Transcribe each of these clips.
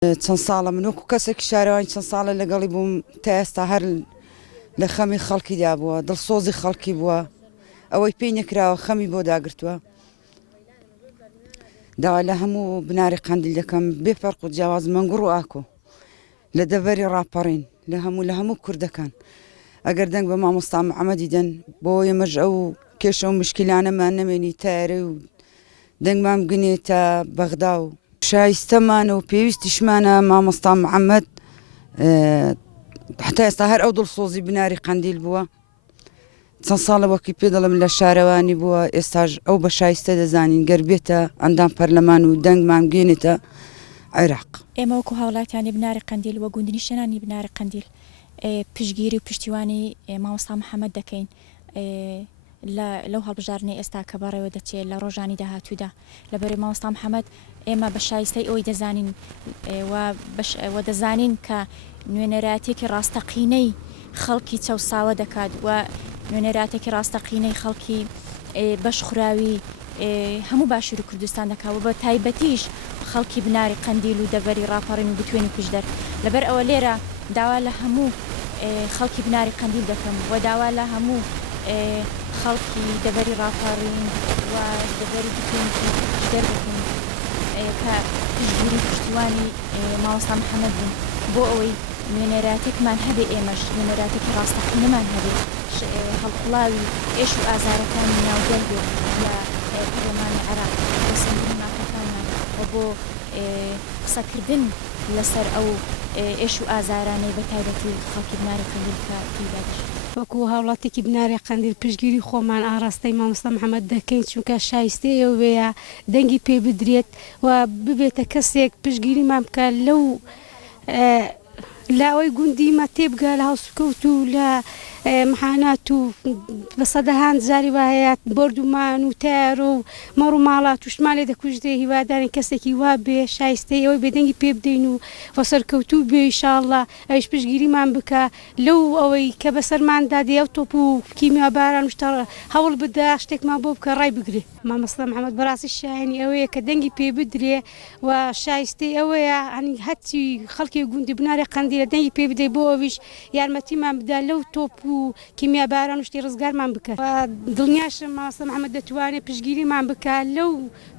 چەند ساڵە من وەکو کەسێکی شارەوانی چەند ساڵە لەگەڵی بووم تا ئێستا هەر لە خەمی خەڵکیدا بووە، دڵسۆزی خەڵکی بووە، ئەوەی پێی نەکراوە خەمی بۆ داگرتووە. داوا لە هەموو بناری قەندیل دەکەم بێفەرق و جیاواز مەنگوڕ و ئاکۆ لە دەڤەری ڕاپەڕین لە هەموو کوردەکان ئەگەر دەنگ بە مامۆستا محەممەدی دەن بۆ ئێمەش ئەو کێشە و مشکلانەمان نەمێنی تارە و دەنگمان بگنێتە بەغدا و شایستەمانە و پێویستیشمانە مامۆستا محەممەد حتا ئێستا هەر ئەو دڵسۆزی بناری قەندیل بووە. چەند ساڵە وەکی پێ دەڵم لە شارەوانی بووە، ئێستاش ئەو بە شایستە دەزانین گەر بێتە ئەندام پەرلەمان و دەنگمان بگێنێتە عێراق. ئێمە وەکو هاوڵاتیانی بناری قەندیل وە گوندنی شەنانی بناری قەندیل پشتگیری و پشتیوانی مامۆستا محەممەد دەکەین لەو هەڵبژارنەی ئێستا کە بەڕێوە دەچێت لە ڕۆژانی داهاتوودا لەبەرەوەی مامۆستا محەممەد ئێمە بە شایستەی ئەوەی دەزانین و دەزانین کە نوێنەراتێکی ڕاستەقینەی خەڵکی چەوساوە دەکات و نوێنەراتێکی ڕاستەقینەی خەڵکی بەشخراوی هەموو باشووری کوردستان دەکات و بە تایبەتیش خەڵکی بناری قەندیل و دەڤەری ڕاپەڕین و بتوێنی پشدەر. لەبەر ئەوە لێرە داوا لە هەموو خەڵکی بناری قەندیل دەکەم و داوا لە هەموو خەڵکی دەڤەری ڕاپەڕین و دەڤەری بتوێنی پشدەر بکەن کە پشتگیری پشتیوانی مامۆستا محەممەد بوون بۆ ئەوەی نوێنەراتێکمان هەبێ، ئێمەش نوێنەراتێکی ڕاستەقینەمان هەبێ، هەڵقڵاوی ئێش و ئازارەکانی ناودەر بێ لە پەرلەمانی عێراق بۆ سەندنی مافەکانمان و بۆ قسەکردن لەسەر ئەو ئێش و ئازارانەی بە تایبەتی خەڵکی بناری قەندیل کە تیبەتش. وەکو هاوڵاتێکی بناری قەندیل پشتگیری خۆمان ئاڕاستەی مامۆستا محەممەد دەکەین، چونکە شایستەیە وەیە دەنگی پێ بدرێت و ببێتە کەسێک پشتگیریمان بکە لەو لاوەی گوندیمە تێبگە لە هەڵسوکەوت و لە محانات و بە سەدەهان جاری وایەت بردومان و تار و مەڕ و ماڵات و شمالێ دەکوژدێ هیوادارین کەسێکی وا بێ شایستەی ئەوەی بێدەنگی پێ بدەین و وەسەرکەوتوو بێ ئینشاءڵڵا ئەویش پشتگیریمان بکە لەو ئەوەی کە بەسەرماندا دێ ئەو تۆپ و کیمیاباران و شتە هەوڵ بدە شتێکمان بۆ بکە ڕای بگرێ. مامۆستا محەممەد بەڕاستی شایانی ئەوەیە کە دەنگی پێ بدرێ و شایستەی ئەوەیە هەنی هەرچی خەڵکی گوندی بناری قەندیل دەنگی پێ بدەی بۆ ئەویش یارمەتیمان بدا لەو تۆپ و کیمیاباران و شتی ڕزگارمان بکە. دڵنیاشم مامۆستا محەممەد دەتوانێت پشتگیریمان بکە لەو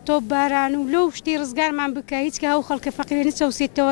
تۆپ باران و لەو شتی ڕزگارمان بکە، هیچ کە ئەو خەڵکە فەقیرە نەچەوسێتەوە